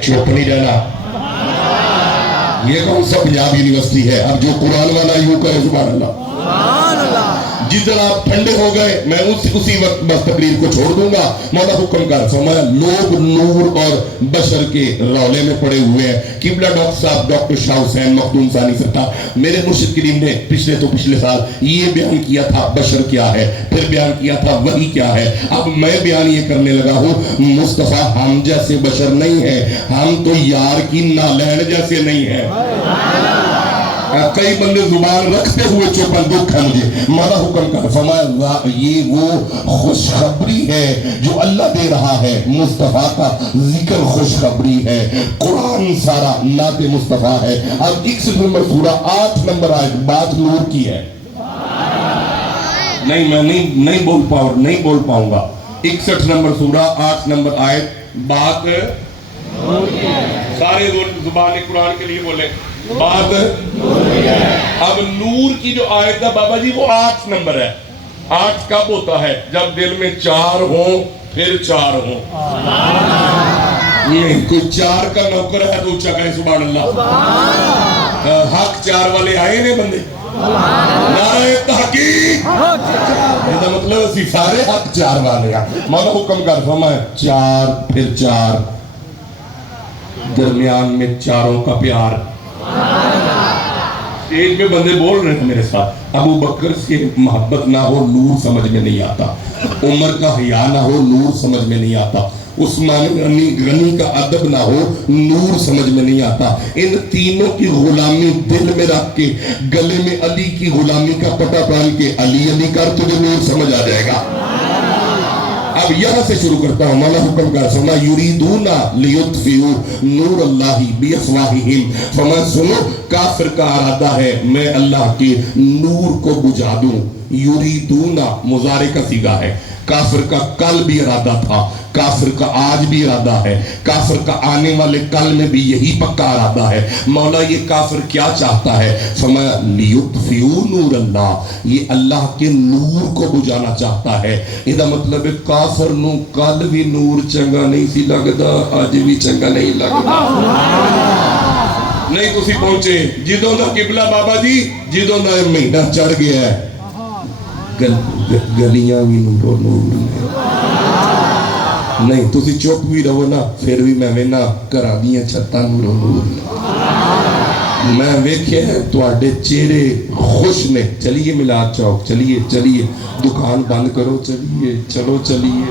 चुप नहीं रहना। ये कौन सा पंजाब यूनिवर्सिटी है? अब जो कुरान वाला यूं करे सुभान अल्लाह। जिधर आप ठंडे हो गए मैं उसी वक्त बस तकरीर को छोड़ दूंगा। मौला हुक्म कर फरमाया लोग नूर और बशर के रौले में पड़े हुए हैं। किबला डॉक्टर साहब डॉक्टर शाह हुसैन मखदूम सानी साहब मेरे मुर्शिद करीम ने पिछले साल ये बयान किया था बशर क्या है, फिर बयान किया था वही क्या है। अब मैं बयान ये करने लगा हूँ मुस्तफा हम जैसे बशर नहीं है, हम तो यार की नालैन जैसे नहीं है। कई बंदे जुबान रखते हुए चुपन दुख है मुझे। मौला हुक्म कर फरमाया ये वो खुशखबरी है जो अल्लाह दे रहा है। मुस्तफा का जिक्र खुशखबरी है, कुरान सारा नाते मुस्तफा है। अब 61 नंबर सूरा 8 नंबर आयत बात नूर की है। नहीं मैं नहीं बोल पाऊंगा। 61 नंबर सूरा 8 नंबर आयत बात सारे जुबान कुरान के लिए बोले बात। अब नूर की जो आयत है बाबा जी वो 8 नंबर है। 8 कब होता है? जब दिल में 4 हो फिर 4 हो। नहीं कोई 4 का नौकर है तो ऊंचा कहे सुभान अल्लाह। हक 4 वाले आए ने बंदे नारे तहकीक इसका मतलब असी सारे हक 4 वाले हैं। मौला हुक्म कर फरमाया 4 फिर 4 दरमियान में चारों का प्यार। स्टेज पे बंदे बोल रहे थे मेरे साथ अबू बकर से मोहब्बत ना हो नूर समझ में नहीं आता, उमर का हया ना हो नूर समझ में नहीं आता, उस्मान गनी का अदब ना हो नूर समझ में नहीं आता। इन तीनों की गुलामी दिल में रख के गले में अली की गुलामी का पटा पहन के अली अली कर तुझे नूर समझ आ जाएगा। अब यहां से शुरू करता हूं। मौला हुक्म का सुना युरीदूना लियुत्फिउ नूर अल्लाहि बिअफ़वाहिहिम। फरमा सुनो काफिर का इरादा है मैं अल्लाह के नूर को बुझा दूं। युरीदूना मुजारे का सीगा है। काफिर का कल भी इरादा था, काफिर का आज भी इरादा है, काफिर का आने वाले कल में भी यही पक्का इरादा है। मौला ये काफिर क्या चाहता है? फरमाया लियुत्फिउ नूर अल्लाह, ये अल्लाह के नूर को बुझाना चाहता है। इसका मतलब है काफिर नू कल भी नूर चंगा नहीं सी लगदा, आज भी चंगा नहीं लगदा। नहीं तुसी पहुंचे जिदों दा किबला बाबा जी जिदों दा महीना चढ़ गया है गलियां भी नूरो नूर नहीं तुसी चुप भी रहो ना फिर भी मैं वेना घरां दीयां छत्तां नूरो नूर। मैं वेख्या है तुहाडे चेहरे खुश ने। चलिए मिलाद चौक चलिए चलिए दुकान बंद करो चलिए चलो चलिए।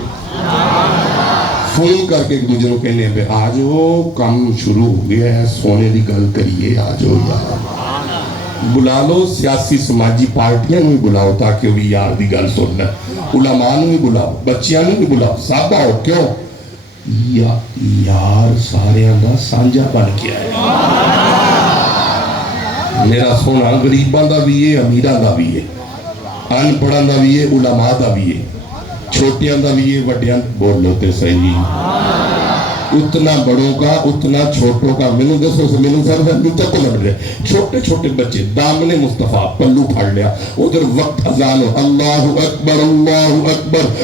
फोन करके एक दूसरे को कहने पे आ जाओ काम शुरू हो गया है सोने की गल करिए आ जाओ यार। बुला लो सियासी समाजी पार्टियां भी बुलाओ ताकि वो यार की गल सुन ले। उलमा भी बुलाओ बच्चियां भी बुलाओ सब आओ। क्यों यार सारियां दा सांझा बन के आया। मेरा सोना गरीबां दा भी है अमीरां दा भी है अनपढ़ां दा भी है उलमा दा भी है छोटियां दा भी है वड्डियां। बोलो ते सही उतना बड़ों का उतना छोटों का। मैनू दसो मैनू तक लग रहे छोटे छोटे बच्चे दामने मुस्तफा पल्लू फाड़ लिया उधर वक्त अजान हो अल्लाहु अकबर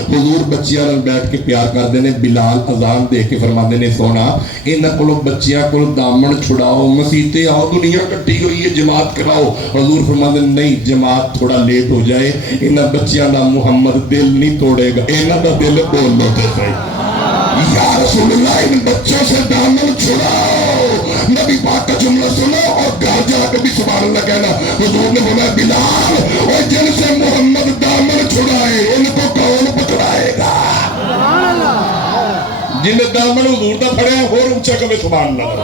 हुजूर बच्चियां नाल बैठ के प्यार करते हैं। बिलाल अजान दे के फरमाते ने सोना इन्हां कोलों बच्चियां कोलों दामन छुड़ाओ मसीते आओ दुनिया कट्ठी हुई है जमात कराओ। हुजूर फरमाते नहीं जमात थोड़ा लेट हो जाए इन्हां बच्चियां दा मुहम्मद दिल नहीं तोड़ेगा इन्हां दा दिल बोलो ते सही। या रसूलुल्लाह इन बच्चों से दामन छुड़ाओ। नबी पाक का जुमला सुनो और घर जाकर भी सुभान अल्लाह कहना। हुजूर ने बोला बिलाल और जिनसे मोहम्मद दामन छुड़ाए उनको कौन पकड़ाएगा? जिन्हें दामन हुजूर दा फड़िया होर ऊंचा कवे सुभान अल्लाह।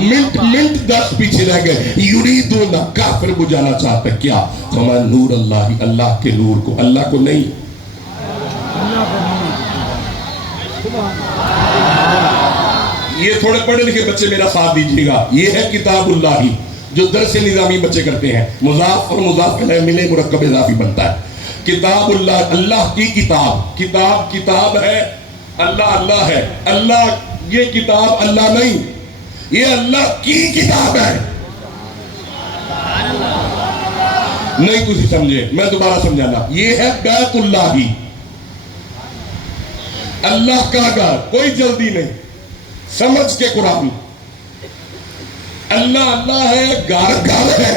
मिनट 10 पीछे रह गए। युरीदूना काफिर बुझाना चाहता क्या? फरमा नूर अल्लाह अल्लाह के नूर को अल्लाह को नहीं। ये थोड़े पढ़े लिखे बच्चे मेरा साथ दीजिएगा। ये है किताबुल्लाही जो दरस निजामी बच्चे करते हैं। मुजाफ और मुजाफ मिले मुरक्कब इजाफी बनता है। किताबुल्लाह अल्लाह की किताब। किताब किताब है अल्लाह अल्लाह है। अल्लाह ये किताब अल्लाह नहीं ये अल्लाह की किताब है। नहीं तुझे समझे मैं दोबारा समझाना। ये है बैतुल्लाही अल्लाह का घर कोई जल्दी नहीं समझ के कुरान। अल्लाह अल्लाह है, गार गार है।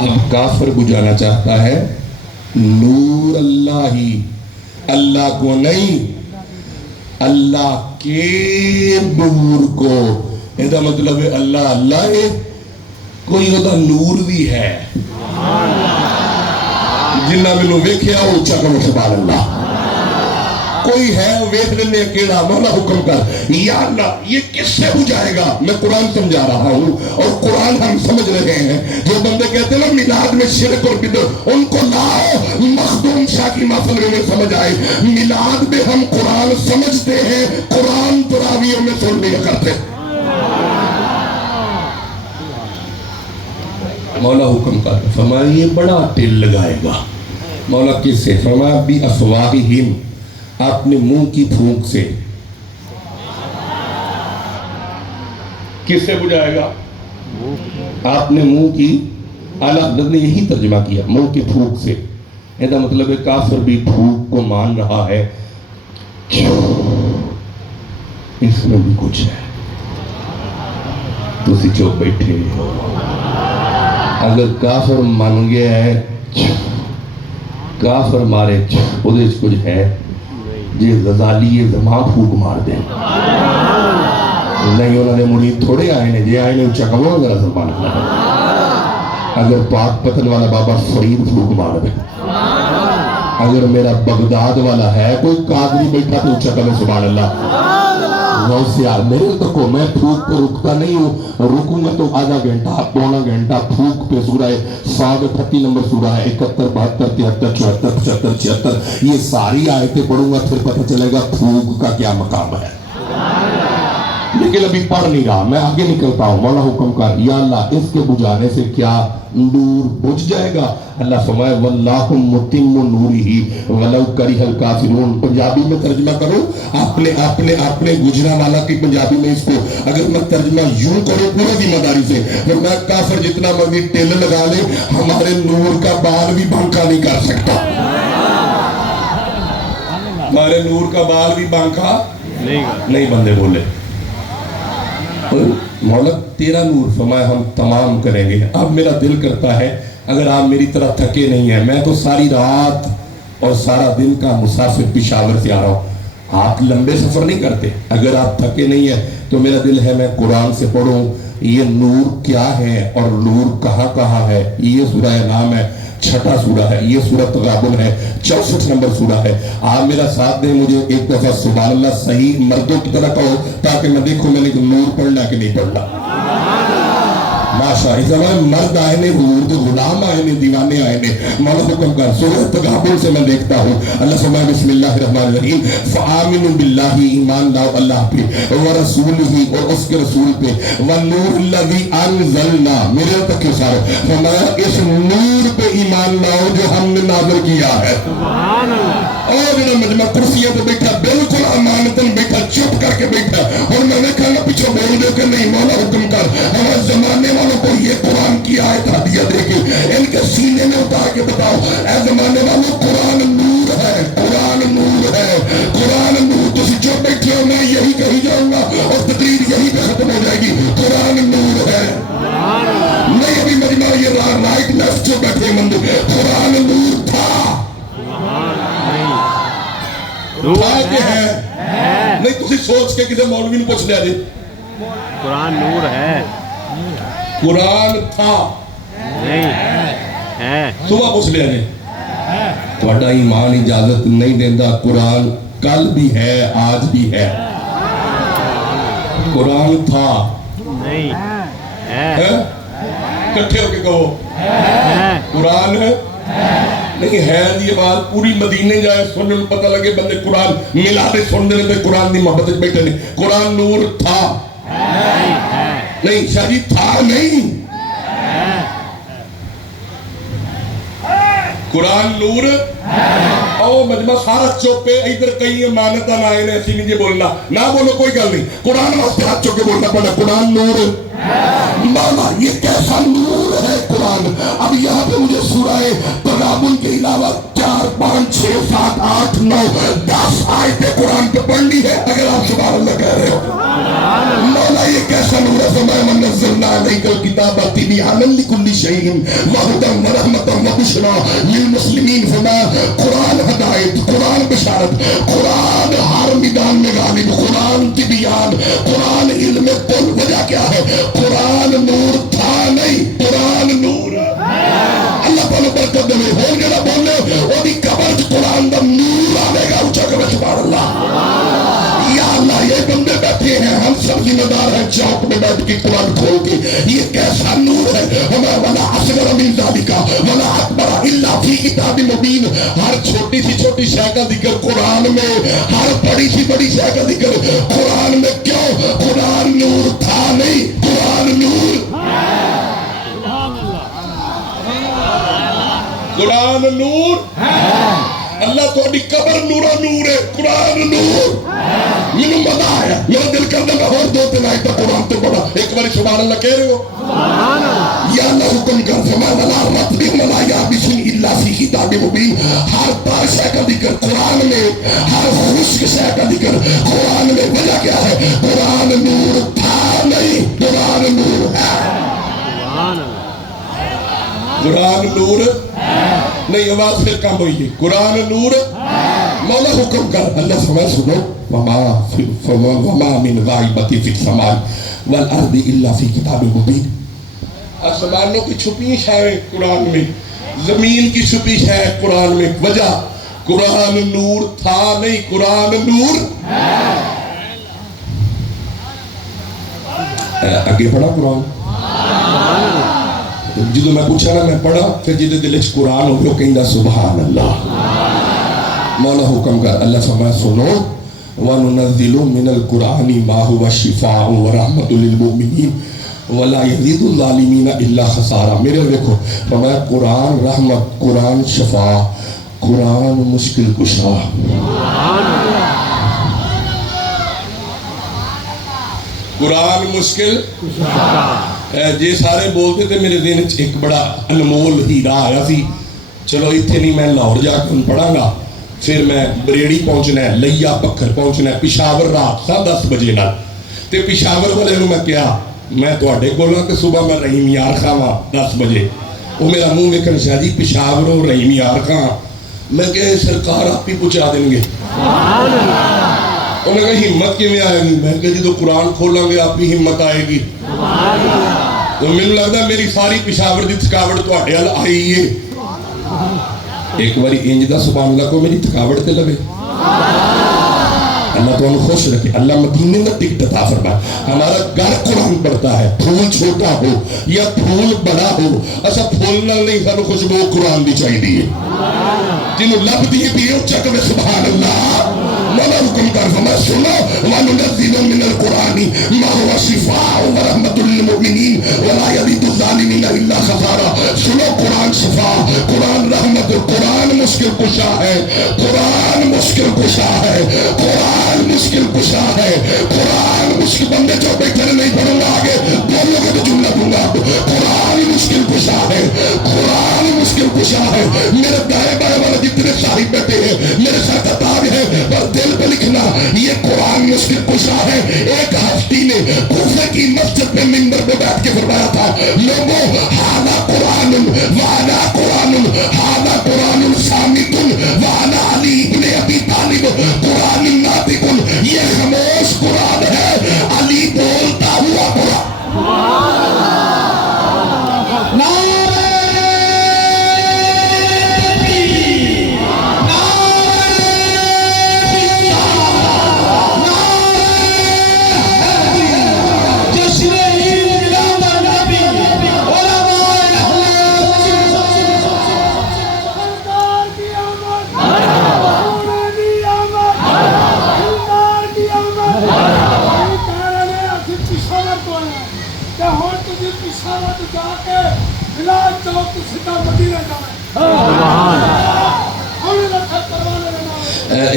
अब काफिर बुझाना चाहता है नूर अल्लाह ही, अल्लाह को नहीं, अल्लाह के नूर को। इसका मतलब है अल्लाह अल्लाह है, कोई ओदा नूर भी है। जिन्ना मैनू वेख्या वो उच्चा करो सुभान अल्लाह। कोई है वेख लेने अकेला, मौला हुक्म कर या अल्लाह ये किससे बुझाएगा। मैं कुरान समझा रहा हूँ और कुरान हम समझ रहे हैं। जो बंदे कहते हैं ना मिलाद में शिरक और बिदअत, उनको लाओ मखदूम शाह की महफिल में समझ आए। मिलाद में हम कुरान समझते हैं, कुरान तरावियों में सुन लिया करते। मौला हुक्म कर फरमाया ये बड़ा टिल लगाएगा। मौला किससे? फरमाया भी अफवाहिहिम, अपने मुंह की फूंक से। किससे बुझाएगा? आपने मुंह की, आला हज़रत ने यही तर्जुमा किया, मुंह की फूंक से। इसका मतलब है काफिर भी फूंक को मान रहा है, इसमें भी कुछ है। तुसी चुप बैठे हो। अगर काफिर मान गया है, काफिर मारे उहदे कुछ है, जे गजाली जमा फूक मार दे। नहीं उन्होंने मुरीद थोड़े आए ने, जे आए ने उच्चा कहो जरा सुभान अल्लाह। अगर पाक पतन वाला बाबा फरीद फूक मार दे, अगर मेरा बगदाद वाला है कोई कादरी बैठा तो उच्चा कहो सुभान अल्लाह। यार मेरे तक को मैं फूक पे रुकता नहीं हूँ, रुकूंगा तो आधा घंटा पौना घंटा फूक पे। सूरह है 38 नंबर सूरह है, 71 72 73 74 75 76 ये सारी आयतें पढ़ूंगा, फिर पता चलेगा फूक का क्या मकाम है। लेकिन अभी पढ़ नहीं रहा, मैं आगे निकलता हूँ। मौला हुक्म कर या अल्लाह इसके बुझाने से क्या नूर बुझ जाएगा। अल्लाह फरमाए वल्लाहु मुतिम्मु नूरिही वलौ करिहल काफिरून। पंजाबी में तर्जुमा करो, आपने आपने आपने गुजरांवाला की पंजाबी में इसको अगर मैं तर्जुमा यूं करूं पूरी जिम्मेदारी से, तो मैं काफिर जितना मर्जी टेल लगा ले हमारे नूर का बाल भी बांका नहीं कर सकता। हमारे नूर का बाल भी बांका नहीं बंदे बोले। मौला तेरा नूर फरमाया हम तमाम करेंगे। अब मेरा दिल करता है अगर आप मेरी तरह थके नहीं है, मैं तो सारी रात और सारा दिन का मुसाफिर पेशावर से आ रहा हूँ, आप लंबे सफर नहीं करते। अगर आप थके नहीं है तो मेरा दिल है मैं कुरान से पढ़ूं ये नूर क्या है और नूर कहाँ कहाँ है। ये सूरह नाम है, छठा सूरा है, ये सूरत तगाबुन है, 64 नंबर सूरा है। आप मेरा साथ दें, मुझे एक दफा सुभान अल्लाह सही मर्दों की तरह कहो ताकि मैं देखूं मैंने नूर पढ़ना कि नहीं पढ़ना। माशा इस समय मर्द आए ने, हुजूर तो गुलाम आए ने, दीवाने आए ने। मौला हुक्म कर सूरत तगाबुन से मैं देखता हूँ। अल्लाह फरमाए बिस्मिल्लाहिर्रहमानिर्रहीम फआमिनु बिल्लाहि, ईमान लाओ अल्लाह पे, व रसूलिही और उसके रसूल पे, व नूरिल्लज़ी अंज़लना, मेरे तक के सारे फरमाया इस नूर पे ईमान लाओ जो हमने नाज़िल किया है। सुभान अल्लाह। और जो मजमा कुर्सियों पे बैठा बिल्कुल अमानतन बैठा, चुप करके बैठा, और मैंने कहा पीछे बोल दो कि नहीं। मौला हुक्म कर हमारे जमाने वालों को ये कुरान की आयत हदिया देके इनके सीने में उतार के बताओ, ऐ जमाने वालों कुरान नूर है, कुरान नूर है, कुरान नूर। तुम चुप बैठे हो, मैं यही कही जाऊंगा और तकरीर यही पे खत्म हो जाएगी। कुरान नूर है। नहीं अभी मजमा ये राइट लेफ्ट जो बैठे मंदिर, कुरान नूर था के है नहीं। तुम सोच के किसी मौलवी ने पूछ लिया जी कुरान नूर है, कुरान था नहीं है, सुबह पूछ लिया जी। थोड़ा ईमान इजाजत नहीं देता, कुरान कल भी है आज भी है। कुरान था नहीं है, इकट्ठे होके कहो कुरान है नहीं है। ये बात पूरी मदीने जाए सुनने में पता लगे बंदे कुरान मिला दे सुन दे, कुरान की मोहब्बत बैठे ने। कुरान नूर था नहीं, शायद था नहीं। कुरान नूर ओ मजमा सारा चुप है। इधर कई अमानत आए ने, ऐसी नहीं बोलना ना, बोलो कोई गल नहीं। कुरान वास्ते हाथ चुके बोलना पड़ा कुरान नूर مولا یہ کیسا نور ہے قرآن. اب یہاں پہ مجھے سورہ تغابن کے علاوہ 4 5 6 7 8 9 10 آیتیں قرآن پہ پڑھنی ہے اگر آپ سبحان اللہ کہہ رہے ہو. مولا یہ کیسا نور ہے. فرمایا من نزلنا علیک الکتاب تبیانا لکل شیء وہدی ورحمۃ وبشریٰ للمسلمین. فرمایا قرآن ہدایت, قرآن بشارت, قرآن ہر میدان میں غالب, قرآن تبیان, قرآن علم کل. وجہ کیا ہے؟ قرآن نور تھا نہیں, قرآن نور. اللہ تعالیٰ برکت دے ہو جڑا بولے وہی قبر قرآن دا نور آئے گا. اونچا کرے سبحان اللہ. یا اللہ یہ بندے بیٹھے ہیں, ہم سب ذمہ دار ہیں چوک میں بیٹھ کے قرآن کھول کے. یہ کیسا نور ہے. ہمیں ولا اصغر من ذالک ولا اکبر الا فی کتاب مبین. ہر چھوٹی سی چھوٹی شے کا ذکر قرآن میں, ہر بڑی سی بڑی شے کا ذکر قرآن میں. کیوں؟ قرآن نور تھا نہیں, قرآن نور. قرآن نور اللہ تھوڑی قبر نورا نور ہے, قرآن نور. مینو مزہ آیا, میرا دل کرنا میں اور 2 3 آیتیں قرآن تو پڑھا. ایک بار سبحان اللہ کہہ رہے ہو. یا اللہ حکم کر فرمایا ولا رطب ولا یابس الا فی کتاب مبین. ہر تار شے کا ذکر قرآن میں, ہر خشک شے کا ذکر قرآن میں. وجہ کیا ہے؟ قرآن نور تھا نہیں, قرآن نور ہے. قرآن نور نہیں, آواز پھر کم ہوئی ہے. قرآن نور. مولا حکم کر. اللہ فرمایا سنو وما من غائبۃ فی السماء والارض الا فی کتاب مبین. آسمانوں کی چھپی شے قرآن میں, زمین کی چھپی شے قرآن میں. وجہ قرآن نور تھا نہیں, قرآن نور. آگے پڑھا قرآن. جدو میں پوچھا نا میں پڑھا, پھر جدے دل چ قرآن ہو کہندا سبحان اللہ. مولا حکم کر. اللہ فرمایا سنو وَنُنَزِّلُ مِنَ الْقُرْآنِ مَا هُوَ شِفَاءٌ وَرَحْمَةٌ لِلْمُؤْمِنِينَ وَلَا يَزِيدُ الظَّالِمِينَ إِلَّا خَسَارًا. میرے دیکھو فرمایا قرآن رحمت, قرآن شفا, قرآن مشکل کشا. قرآن مشکل جی سارے بولتے تھے. میرے دن ایک بڑا انمول ہیرا آیا سی. چلو اتنے نہیں, میں لاہور جا کے پڑھاں گا, پھر میں بریڑی پہنچنا ہے, لیا پکھر پہنچنا ہے, پشاور رات 10 بجے نال. تے پشاور والے نوں میں کیا میں تواڈے کول ہاں تے صبح میں رحیم یار کھاواں 10 بجے. وہ میرا منہ ویکھن شاہ جی پشاوروں رحیم یار کھاں. میں کہ سرکار آپ ہی پہنچا دیں گے. انہوں نے کہا ہمت کیویں آئے گی؟ میں کہ جدو قرآن کھولیں گے آپ ہی ہمت آئے گی. تو مجھے لگتا ہے میری ساری پشاور دی تھکاوٹ تواڈے ال آئی ہے. ایک باری انج دا سبحان اللہ کو میری تھکاوٹ تے لگے. اللہ تو خوش رکھے. اللہ مدینے میں ٹکٹ عطا فرمائے. ہمارا گھر قرآن پڑھتا ہے, پھول چھوٹا ہو یا پھول بڑا ہو, اچھا پھول نہ نہیں, سانو خوشبو قرآن دی چاہیے. جنہوں لب دیے بھی اچھا کہ سبحان اللہ. مولا حکم کر فرمایا سنو وَنُنَزِّلُ مِنَ الْقُرْآنِ مَا هُوَ شِفَاءٌ وَرَحْمَةٌ لِلْمُؤْمِنِينَ وَلَا يَزِيدُ الظَّالِمِينَ إِلَّا خَسَارًا. سنو قرآن شفا, قرآن رحمت, قرآن مشکل کشا ہے, قرآن مشکل کشا ہے, قرآن مشکل کشا ہے. قرآن مشکل بندے جو بیٹھے نہیں پڑھوں گا آگے بولو گے تو جملہ دوں گا. قرآن مشکل کشا ہے, قرآن مشکل کشا ہے. میرے دائیں بائیں والے جتنے صاحب بیٹھے ہیں میرے ساتھ کتاب ہے پر دل پہ لکھنا یہ قرآن مشکل کشا ہے. ایک ہستی نے کوفہ کی مسجد میں منبر پہ بیٹھ کے فرمایا تھا لوگوں ہاذا قرآن وَأَنَا قرآن ہاذا قرآن صامت وَأَنَا علی ابن ابی طالب قرآن ناطق. یہ خاموش قرآن ہے, علی بولتا ہوا قرآن.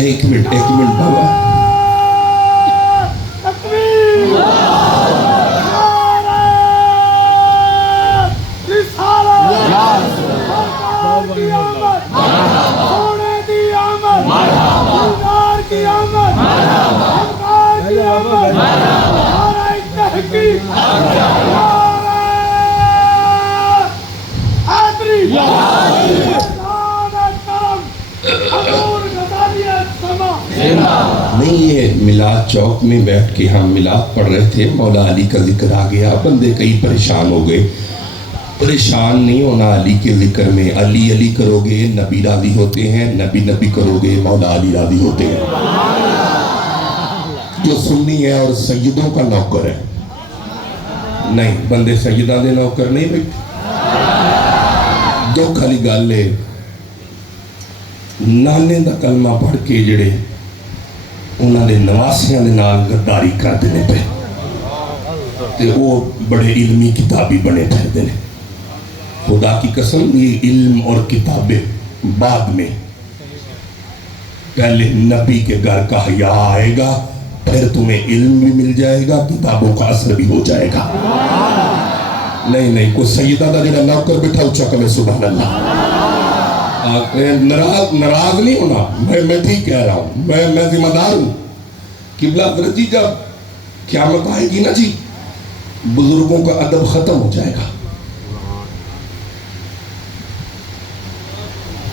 ایک منٹ بابا یہ میلاد چوک میں بیٹھ کے ہم میلاد پڑھ رہے تھے، مولا علی کا ذکر آ گیا، بندے کئی پریشان ہو گئے۔ پریشان نہیں ہونا علی کے ذکر میں، علی علی کرو گے نبی راضی ہوتے ہیں، نبی نبی کرو گے مولا علی راضی ہوتے ہیں۔ جو سنی ہے اور سیدوں کا نوکر ہے، نہیں بندے سیدہ دے نوکر نہیں بھائی۔ دو کھلی گل ہے، نانے دا کلمہ پڑھ کے جڑے انہاں دے نواسیاں دے نال غداری کر دینے پہ تے وہ بڑے علمی کتابی بنے پھر دینے۔ خدا کی قسم یہ علم اور کتابیں بعد میں، پہلے نبی کے گھر کا حیا آئے گا، پھر تمہیں علم بھی مل جائے گا، کتابوں کا اثر بھی ہو جائے گا۔ نہیں کوئی سیدہ دا جڑا نوکر بیٹھا اچھا کمیں سبحان اللہ۔ ناراض نہیں ہونا، میں ٹھیک کہہ رہا ہوں، میں ذمہ دار ہوں۔ قبلہ حضرت جی جب قیامت آئے گی نا جی، بزرگوں کا ادب ختم ہو جائے گا۔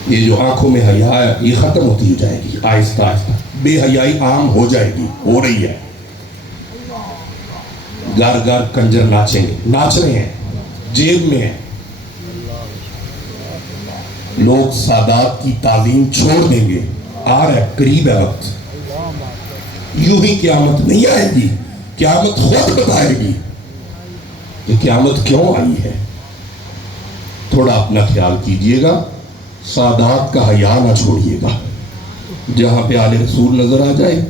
یہ جو آنکھوں میں حیا ہے یہ ختم ہوتی ہو جائے گی آہستہ آہستہ، بے حیائی عام ہو جائے گی، ہو رہی ہے۔ گھر گھر کنجر ناچیں گے، ناچ رہے ہیں، جیب میں ہیں۔ لوگ سادات کی تعظیم چھوڑ دیں گے، آ رہا ہے، قریب ہے وقت۔ یوں ہی قیامت نہیں آئے گی، قیامت خود بتائے گی کہ قیامت کیوں آئی ہے۔ تھوڑا اپنا خیال کیجئے گا، سادات کا حیا نہ چھوڑیے گا۔ جہاں پہ آل رسول نظر آ جائے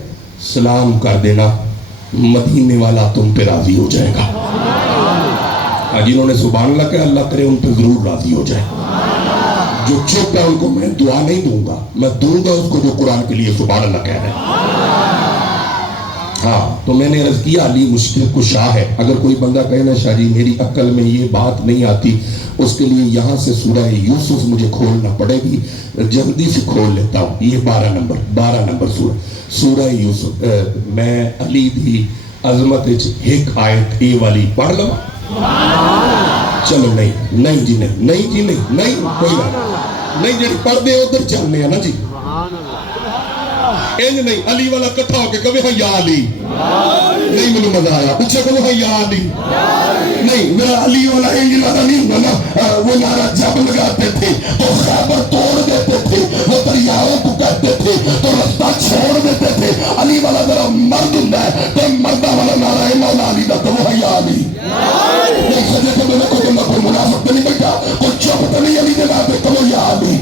سلام کر دینا، مدینے والا تم پہ راضی ہو جائے گا۔ جنہوں نے سبحان اللہ کہا، اللہ کرے ان پہ ضرور راضی ہو جائے۔ جو چپ ہے ان کو میں دعا نہیں دوں گا، میں دوں گا اس کو جو قرآن کے لیے سبحان اللہ کہہ رہے ہیں۔ ہاں تو میں نے عرض کیا علی مشکل کشا ہے۔ اگر کوئی بندہ کہے نا شاہ جی میری عقل میں یہ بات نہیں آتی، اس کے لیے یہاں سے سورہ یوسف مجھے کھولنا پڑے گی، جلدی سے کھول لیتا ہوں۔ یہ 12 نمبر سورہ یوسف۔ میں علی دی عظمت ایک آیت اے والی پڑھ لوں؟ چلو نہیں جی نہیں کوئی بات نہیں جی، پردے ادھر چلنے ہیں نا جی، انج نہیں علی والا کٹھا ہو کے کبھی ہاں یا علی نہیں، مجھے مزہ آیا پوچھے کبھی ہاں یا علی نہیں، میرا علی والا انج لگا نہیں ہوگا نا۔ وہ نعرہ جب لگاتے تھے تو خیبر توڑ دیتے تھے، وہ دریاؤں کو کہتے تھے تو رستہ چھوڑ دیتے تھے۔ علی والا ذرا مرد ہوتا ہے تو مردہ والا نعرہ ہے مولا علی دا تو وہ ہاں یا علی نہیں۔ سجے تو میں کوئی منافق نہیں بیٹھا، کوئی چپ تو نہیں علی دے ناتے تو وہ یا علی۔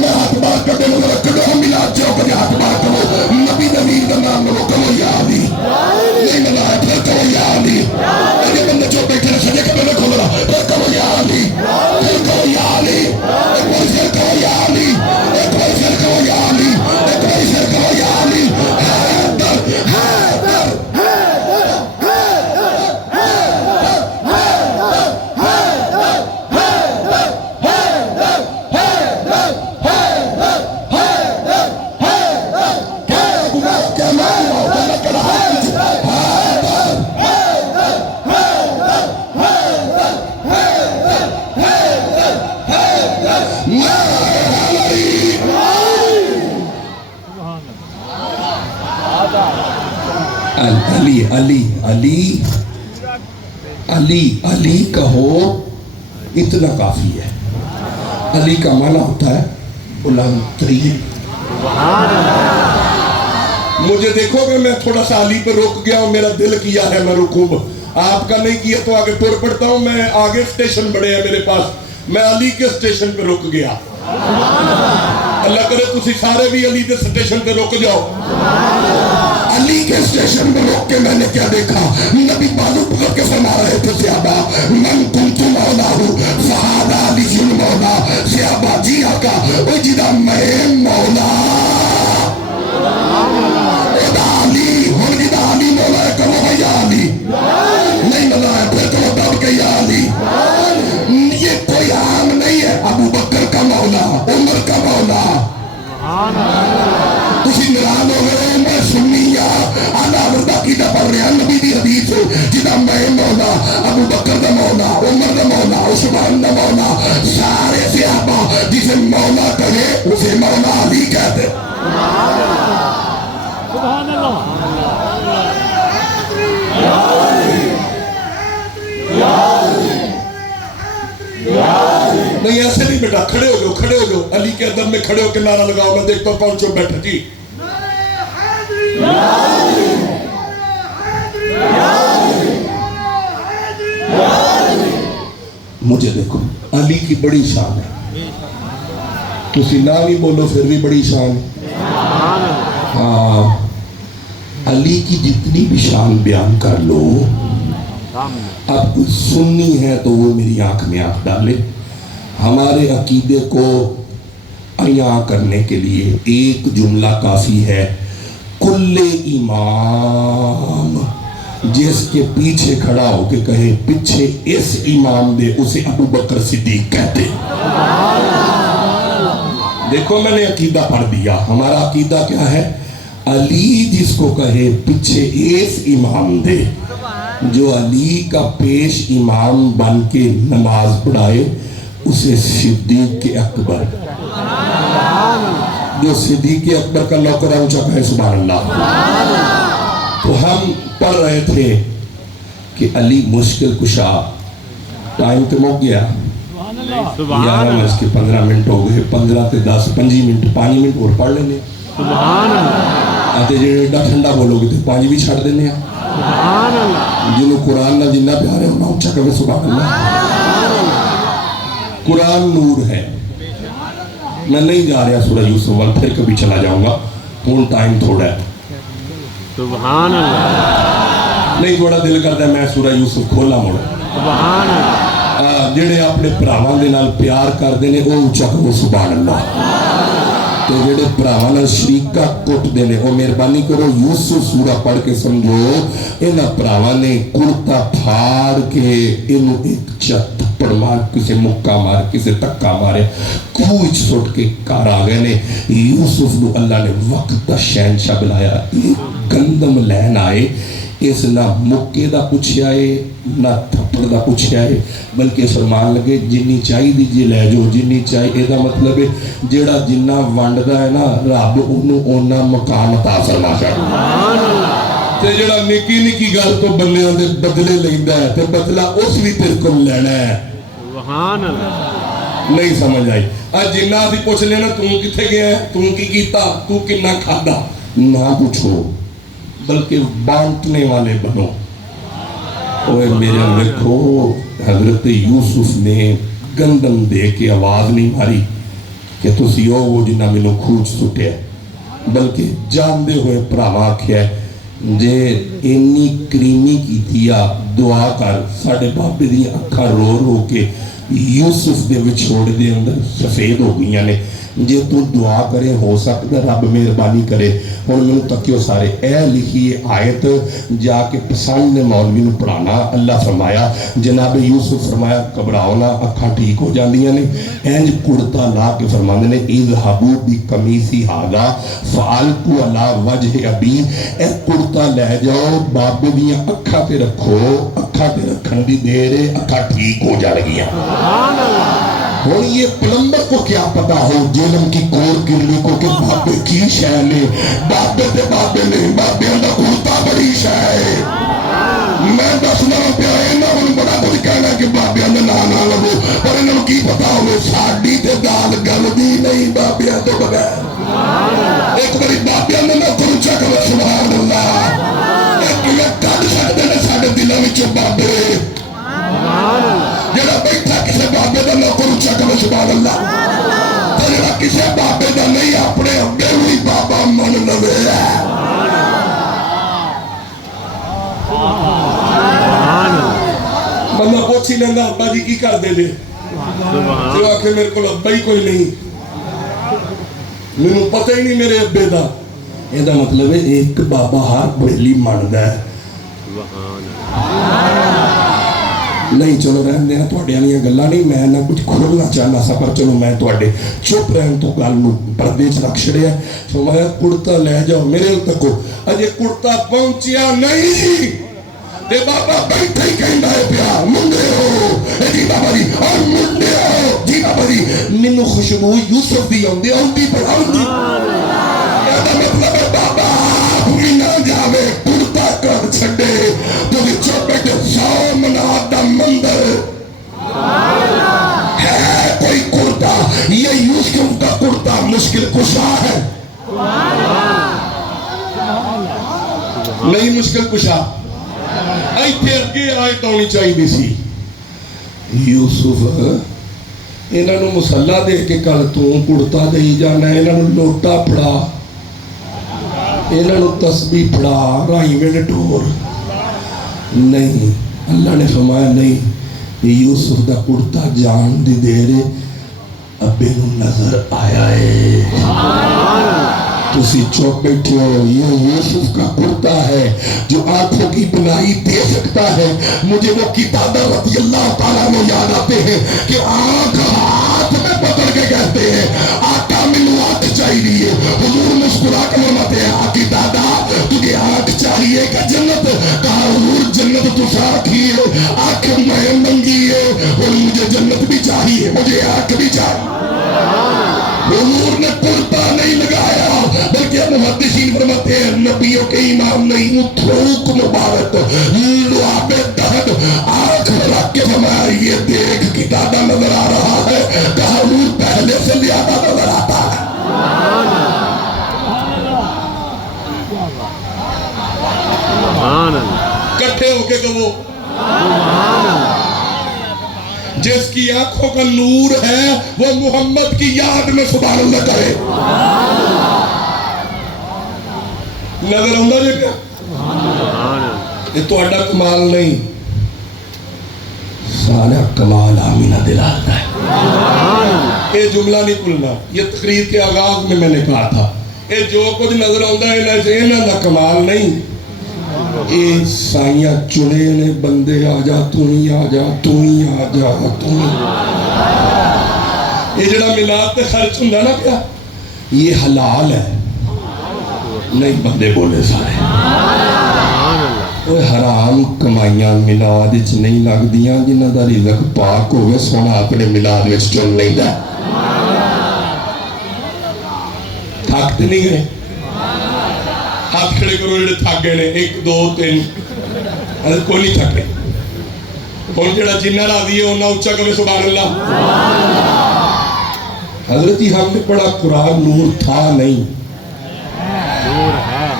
میں ہاتھ بار کٹے نظر کٹے ہم ملاد جاؤ کجے ہاتھ بار کرو، نبی نبیر دا نام لو کرو یا علی نہیں ملا ہے پھر کرو یا علی۔ اگر بندے جو بیٹھے نے سجے کبھی نہ کھول رہا پھر کرو یا علی، پھر کرو یا علی، ایک بار پھر کرو یا علی، ایک بار پھر کرو یا علی، ایک بار پھر کرو یا علی۔ علی علی علی علی علی کہو اتنا کافی ہے۔ علی کا معنی ہوتا ہے بلند ترین۔ مجھے دیکھو گے میں تھوڑا سا علی پہ رک گیا ہوں، میرا دل کیا ہے میں رکوں، آپ کا نہیں کیا تو آگے ٹور پڑتا ہوں۔ میں آگے سٹیشن بڑے ہیں میرے پاس، میں علی کے سٹیشن پہ رک گیا۔ اللہ کرے تسی سارے بھی علی کے سٹیشن پہ رک جاؤ۔ علی کے سٹیشن پہ رک کے میں نے کیا دیکھا، نبی بازو پکڑ کے فرما رہے تھے صحابہ من کنت مولا ہوں فہذا علی مولا۔ صحابہ جی آقا او جدا میں مولا ادا علی ہوں، جدا علی مولا ہے کرو ہے یا علی نہیں مولا ہے پھر کرو دب کے یا علی۔ یہ کوئی عام نہیں ہے، ابو بکر کا مولا، عمر کا مولا۔ تسی نران ہو گئے، میں سنیا آنا وردہ کی دفر رہا نبی دی حدیث جدا میں مولا، ابو بکر دا مولا، عمر دا مولا، عثمان دا مولا، سارے صحابہ جسے مولا کہے اسے مولا علی کہتے۔ سبحان اللہ नहीं ऐसे नहीं बेटा, खड़े हो जाओ, खड़े हो जाओ, अली के अदब में खड़े होकर नारा लगाओ, मैं देखता हूँ कौन चुप बैठा जी। मुझे देखो, अली की बड़ी शान है, तुसी ना भी बोलो फिर भी बड़ी शान है। हाँ, अली की जितनी भी शान बयान कर लो, अब कोई सुन्नी है तो वो मेरी आंख में आंख डाले। हमारे अकीदे को अया करने के लिए एक जुमला काफी है, कुल्ले इमाम जिसके पीछे खड़ा होके कहे पीछे इस इमाम दे, उसे अबू बकर सिद्दीक कहते। देखो मैंने अकीदा पढ़ दिया, हमारा अकीदा क्या है, अली जिसको कहे पीछे इस इमाम दे, जो अली का पेश इमाम बन के नमाज पढ़ाए उसे सिद्दीक के अकबर, जो सिद्दीक के अकबर का नौकर ऊंचा कहे सुभान अल्लाह। तो हम पढ़ रहे थे कि अली मुश्किल कुशा, टाइम तो मुक गया, 11 के 15 मिनट हो गए, 15 से 10 25 मिनट 5 मिनट और पढ़ लेने, जो एडा ठंडा बोलोगे तो 5 भी छड़ देने, जिन्होंने कुरान ना जिन्ना प्यार है उन्हें ऊंचा कहे सुभान अल्लाह। कुरान नूर है। मैं नहीं जा रहा सूरह यूसुफ वाल, फिर कभी चला जाऊंगा, हूँ टाइम थोड़ा है। सुभान अल्लाह। नहीं थोड़ा दिल करता है मैं सूरह यूसुफ खोला मुड़। सुभान अल्लाह। जेड़े अपने भरावां दे नाल प्यार करते हैं वो ऊंचा कहो सुभान अल्लाह, तो जेड़े भरावां नाल शरीका कुटदे ने वो मेहरबानी करो यूसुफ सूरा पढ़ के समझो, इन्हां भरावां ने कुर्ता फाड़ के इनू एक थप्पड़ मार, किसे मुक्का मार, किसे धक्का मारे, खूह च सुट के घर आ गए ने। यूसुफ नू अल्लाह ने वक्त दा शहनशाह बनाया, गंदम लैन आए, इस ना मुक्के दा पुछया है ना थप्पड़ दा पुछया है, बल्कि फरमान लगे जिन्नी चाहिए जी लै जाओ, जिन्नी चाहिए। इसका मतलब है जेड़ा जिन्ना वंडदा है ना रब उन्होंने ओना मकाम अता फरमा ते जेड़ा निकी निकी गल तो बंदियां दे बदले लैंदा है ते बदला उस भी तेरे को लेना है। सुभान अल्लाह। नहीं समझ आई। आज जिन्ना अभी पूछ लेना तू किथे गया, तू की कीता, तू किन्ना खादा, ना पूछो बल्कि बांटने वाले बनो। ओए मेरे देखो हजरत यूसुफ ने गंदम दे के आवाज नहीं मारी कि तुसी वो जिन्ना मैनू खूच सुटिया, बल्कि जानते हुए भरावा आख्या जे इन्नी करीमी की दुआ कर, साडे बाबे दी अखा रो रो के यूसुफ दे विछोड़ दे अंदर सफेद हो गई ने, जे तू दुआ करे हो सकता रब मेहरबानी करे। हुण मैनू तकियो सारे ए लिखी आयत जाके पसंद ने मौलवी नू पढ़ाना। अल्लाह फरमाया जनाब यूसुफ फरमाया घबराओ ना, अखा ठीक हो जांदियां ने, इंज कुर्ता ला के फरमांदे ने इज़हबू बी कमीसी हादा फ़अल्कू अला वजह अबी, ए कुर्ता ले जाओ बाबे दी अखा ते रखो, अखा ते रखन दी देर है, अखा ठीक हो जाएगी। और ये प्लम्बर को क्या पता हो जेलम की कोर किरली को कि बाबे की शह ने, बाबे ते बाबे ने, बाबे का कुर्ता बड़ी शह है। मैं दसना पिया इन्होंने बड़ा कुछ कहना कि बाबे ने ना लगो, पर इन्होंने की पता हो साड़ी ते दाल गलदी नहीं बाबे तो बगैर। एक बारी बाबे ने ना कुर्चा करो सुभान अल्लाह, एक कद सकते हैं साढ़े दिलों में बाबे जेड़ा बैठा किसी बाबे का नौकर उच्चा करो सुभान अल्लाह, तो जेड़ा किसी बाबे का नहीं अपने अब्बे भी बाबा मन लवे। बंदा पूछ ही लेंदा अब्बा जी की कर दे, जो आखे मेरे को अब्बा ही कोई नहीं, मैनू पता ही नहीं मेरे अब्बे का। ਇਹਦਾ मतलब है एक बाबा हर बेली मनदा है। नहीं चलो रहन देना तुहाडियां दी गल्लां नहीं, मैं ना कुछ खोलना चाहना सा, पर चलो मैं तुहाडे चुप रहन तो गल नूं पर्दे च रख छड़िया। फरमाया कुर्ता ले जाओ, मेरे तको अजे कुर्ता पहुंचिया नहीं ते बाबा बैठा ही कहंदा है पिया मुंडे हो जी बाबा जी, और मुंडे हो जी बाबा जी, मैनू खुशबू यूसुफ दी आउंदी आउंदी पढ़ाउंदी। ਇਹਦਾ मतलब है बाबा मुश्किल कुशा है, नहीं मुश्किल कुशा। इत्थे अगे आयत आनी चाहिए सी, यूसुफ इन्हां नूं मसला दे के कल तू कुड़ता देई जाना, इन्हां नूं लोटा फड़ा, इन्हां नूं तस्बीह फड़ा, राई वेड़ टोर। नहीं, अल्लाह ने फरमाया नहीं, यूसुफ दा कुड़ता जान दी देर अब्बे नूं नजर आया है। तुसी चौक बैठे हो, ये यूसुफ का कुर्ता है जो आंखों की बनाई दे सकता है। मुझे वो कितादा रज़ी अल्लाह ताला में याद आते हैं कि आंख हाथ में पकड़ के कहते हैं आका मैनू आंख चाहिए। हुजूर मुस्कुरा के फरमाते हैं आकी दादा तुझे आंख चाहिए क्या जन्नत? कहा हुजूर जन्नत तो साखी है, आंख मैं मंगी है और मुझे जन्नत भी चाहिए, मुझे आंख भी चाहिए। हुजूर ने कुर्ता नहीं लगाया बल्कि मुहद्दिसीन फरमाते हैं नबियों के इमाम नहीं थूक मुबारक लुआबे दहद आंख रख के फरमाया ये देख कि दादा नजर आ रहा है। कहा हुजूर पहले से ज्यादा नजर आता है। इकट्ठे होके कहो जिसकी आंखों का नूर है वो मोहम्मद की याद में सुभान अल्लाह करे। नजर आउंदा जे क्या? ये तुहाडा कमाल नहीं, सारा कमाल आमीना दिलाता है। ये जुमला नहीं भूलना, ये तकरीर के आगाज में मैंने कहा था, ये जो कुछ नजर आउंदा है इन्हां दा कमाल नहीं, ये साइयां चुने ने बंदे आ जा तू ही आ जा तू ही आ जा तू। ये जड़ा मिलाद ते खर्च हुंदा ना क्या, ये हलाल है नहीं, बंदे बोले सारे हराम कमाइयां मिलाद च नहीं लगदियां। जिन्हां दा रिज़्क पाक होवे सोना अपने मिलाद विच चुन लैंदा। थक ते नहीं गए? हाथ खड़े करो जेडे थक गए ने, 1 2 3। अरे कोई नहीं थके। हुण जेड़ा जिन्ना राजी है उन्ना उच्चा कहे सुभान अल्लाह। हजरत जी हमने पढ़ा कुरान नूर था नहीं, नूर है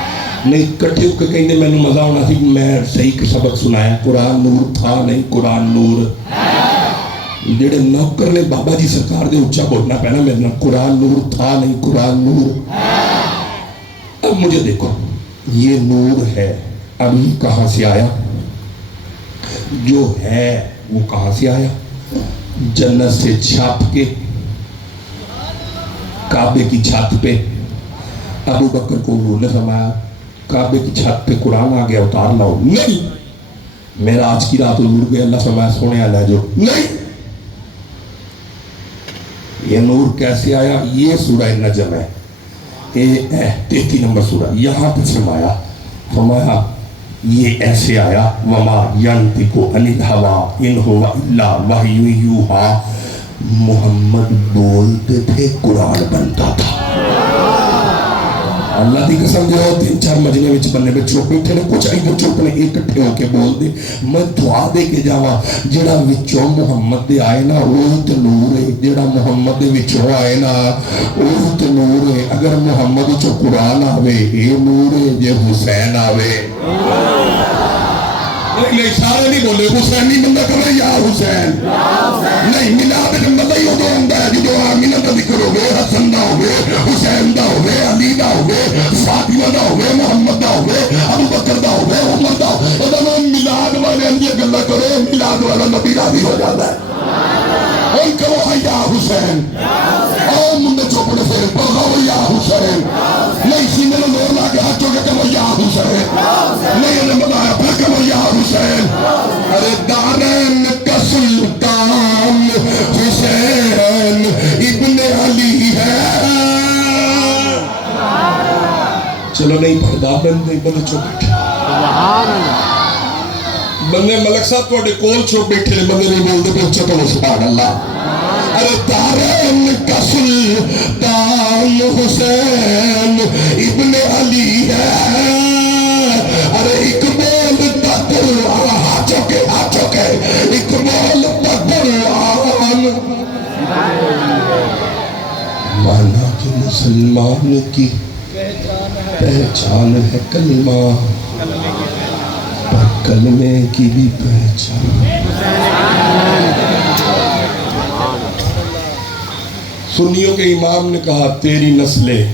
नहीं। इकट्ठे होकर कहते मैनू मजा आना सी, मैं सही सबक सुनाया। कुरान नूर था नहीं, कुरान नूर है। जेडे नौकर ने बाबा जी सरकार दे उच्चा बोलना पैना मेरे नाल, कुरान नूर था नहीं, कुरान नूर है। अब मुझे देखो ये नूर है, अब ये कहां से आया? जो है वो कहां से आया? जन्नत से छाप के काबे की छत पे अबू बकर को उन्होंने फरमाया काबे की छत पे कुरान आ गया उतार लाओ। नहीं, मेरा आज की रात उड़ गया। अल्लाह फरमाया सोने ले जो। नहीं, ये नूर कैसे आया? ये सूरह नजम है, 33 नंबर सूरा। यहाँ पे फरमाया ये ऐसे आया वमा यंतिकु अनिल हवा इन हुवा इल्ला वहयु यूहा। मोहम्मद बोलते थे कुरान बनता था। अल्लाह की कसम जो 3-4 मजले विच बन्ने में चुप बैठे ने, कुछ इधर चुप ने इकट्ठे होके बोल दे। मैं दुआ दे के जावा जेड़ा विचों मुहम्मद दे आए ना वो ते नूर है, जेड़ा मुहम्मद दे विचों आए ना वो ते नूर है। अगर मुहम्मद विचों कुरान आवे ये नूर है, जे हुसैन आवे नहीं सारे नहीं बोले हुसैनी बंदा करे या हुसैन नहीं। मिलाद बंदा ही उदो आंदा है जो आमीना दा जिक्र होवे, हसन दा होवे, हुसैन दा होवे, अली दा होवे, फातिमा दा होवे, मोहम्मद दा होवे, अबू बकर दा होवे, उमर दा होवे। ओदा नाम मिलाद वाले दी गल्ला करो, मिलाद वाला नबी राजी हो जाता है। और कहो या हुसैन ओ मुंडे चोपड़े से बोलो या हुसैन नहीं। सीने में जोर ला के हाथों के कहो या हुसैन नहीं, ने बताया फिर कहो या हुसैन। अरे दारैन का सुल्तान हुसैन इब्ने अली है। चलो नहीं पढ़दा बंदे बंदे चुप बैठे, बंदे मलक साहब थोड़े कोल चुप बैठे ने, बंदे नहीं बोलते पे उच्चा पढ़ो सुभान अल्लाह। अरे दारैन का सुल्तान हुसैन इब्ने अली है। अरे इकबाल हाथों के इकबाल कुरान माना कि کی پہچان ہے کلمہ، پر کلمے کی بھی پہچان۔ سنیوں کے امام نے کہا تیری نسلیں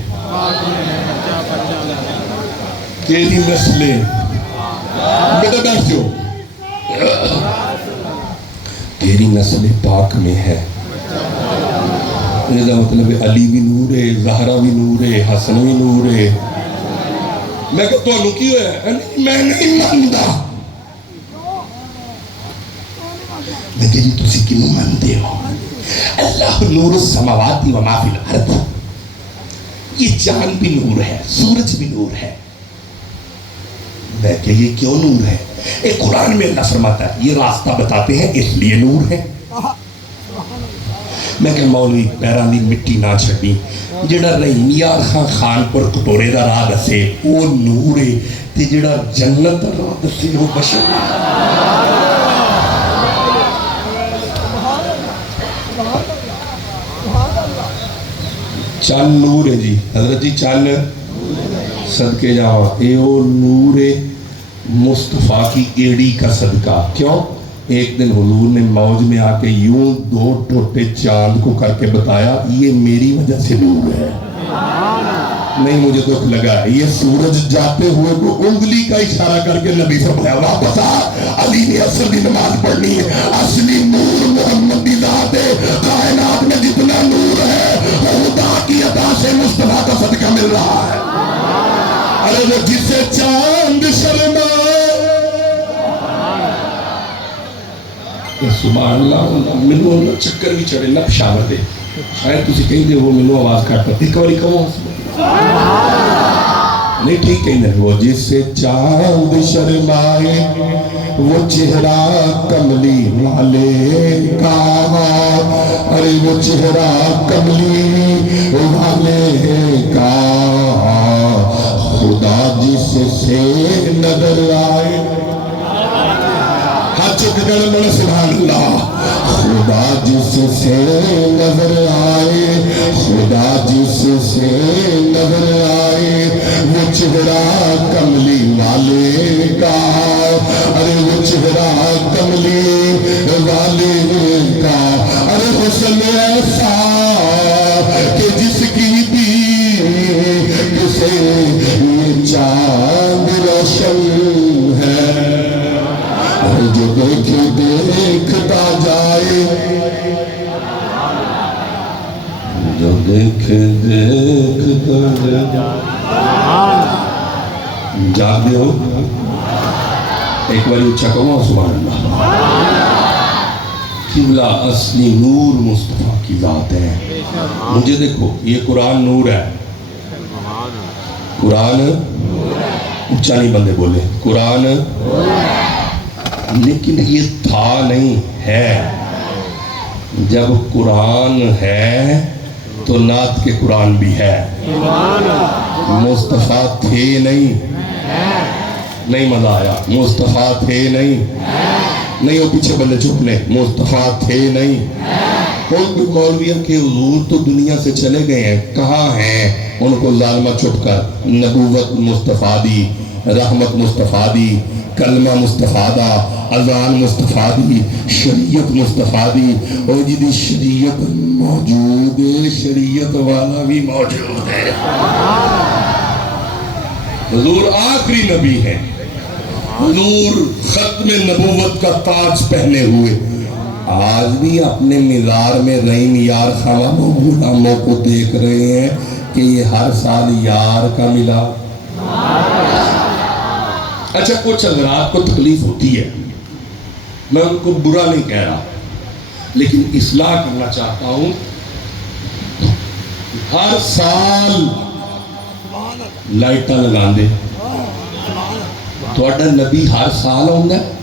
بیٹا بیٹھ جاؤ، تیری نسل پاک میں ہے۔ یہ مطلب علی بھی نور ہے، زہرا بھی نور ہے، حسن بھی نور ہے۔ میں کہا تو انہوں کیوں ہے؟ میں نہیں مانتا۔ میں کہا جی تسی کیوں مانتے ہو؟ اللہ نور السماوات و ما فی الارض، یہ چاند بھی نور ہے، سورج بھی نور ہے۔ میں کہ یہ کیوں نور ہے؟ ایک قرآن میں اللہ فرماتا ہے یہ راستہ بتاتے ہیں اس لیے نور ہے۔ میں کہ مولوی پیران دی مٹی نہ چھڑی، جڑا رحیم یار خان پر کٹورے دا راہ دسے وہ نور ہے، تے جڑا جنت دا راہ دسے وہ بشر ہے۔ چاند نور ہے جی حضرت جی، چاند صدقے جاؤ، اے او نور مصطفیٰ کی ایڑی کا صدقہ۔ کیوں؟ ایک دن حضور نے موج میں آ کے یوں دو ٹوٹے چاند کو کر کے بتایا یہ میری وجہ سے نور ہے۔ نہیں مجھے دکھ لگا، یہ سورج جاتے ہوئے کو انگلی کا اشارہ کر کے نبی فرمایا واپس آ، علی نے عصر کی نماز پڑھنی ہے۔ اصلی نور محمد کی ذات ہے، کائنات میں جتنا نور ہے خدا کی عطا سے مصطفیٰ کا صدقہ مل رہا ہے۔ ارے وہ جسے چاند شرمائے، سبحان اللہ، منو اللہ چکر بھی چڑھے نہ پشاور دے، شاید تسی کہیں دے وہ منو آواز کھاٹا ایک باری کہو نہیں ٹھیک کہیں دے، وہ جسے چاند شرمائے وہ چہرہ کملی والے کا، ارے وہ چہرہ کملی والے کا، خدا جس سے نظر آئے، ہاتھ چک کر بڑا سبحان اللہ، خدا جس سے نظر آئے، خدا جس سے نظر آئے، وہ چہرہ کملی والے کا، ارے وہ چہرہ کملی والے کا، ارے حسن ایسا کہ جس کی بھی کسے یہ چاند روشن ہے، جو دیکھے دیکھتا جائے، جو دیکھے دیکھتا جائے، جاگے ہو ایک باری اچھا کہو سبحان اللہ۔ قبلہ اصلی نور مصطفیٰ کی ذات ہے۔ مجھے دیکھو یہ قرآن نور ہے، قرآن اچھا نہیں بندے بولے، قرآن لیکن یہ تھا نہیں ہے۔ جب قرآن ہے تو نعت کے قرآن بھی ہے، مصطفیٰ تھے نہیں مزہ آیا، مصطفیٰ تھے نہیں وہ پیچھے بندے چپ لیں، مصطفیٰ تھے نہیں۔ کوئی مولویہ کہ حضور تو دنیا سے چلے گئے ہیں، کہاں ہیں؟ ان کو ظالمہ چپ کر، نبوت مصطفیٰ دی، رحمت مصطفیٰ دی، کلمہ مصطفیٰ دا، اذان مصطفیٰ دی، شریعت مصطفیٰ دی، اور جدی شریعت موجود ہے شریعت والا بھی موجود ہے۔ حضور آخری نبی ہے، حضور ختم نبوت کا تاج پہنے ہوئے، آج بھی اپنے مزار میں رحیم یار خوانوں غلاموں کو دیکھ رہے ہیں کہ یہ ہر سال یار کا ملا۔ اچھا کچھ حضرات کو تکلیف ہوتی ہے، میں ان کو برا نہیں کہہ رہا، لیکن اصلاح کرنا چاہتا ہوں۔ ہر سال لائٹاں لگا دے، تو نبی ہر سال ہوندہ ہے۔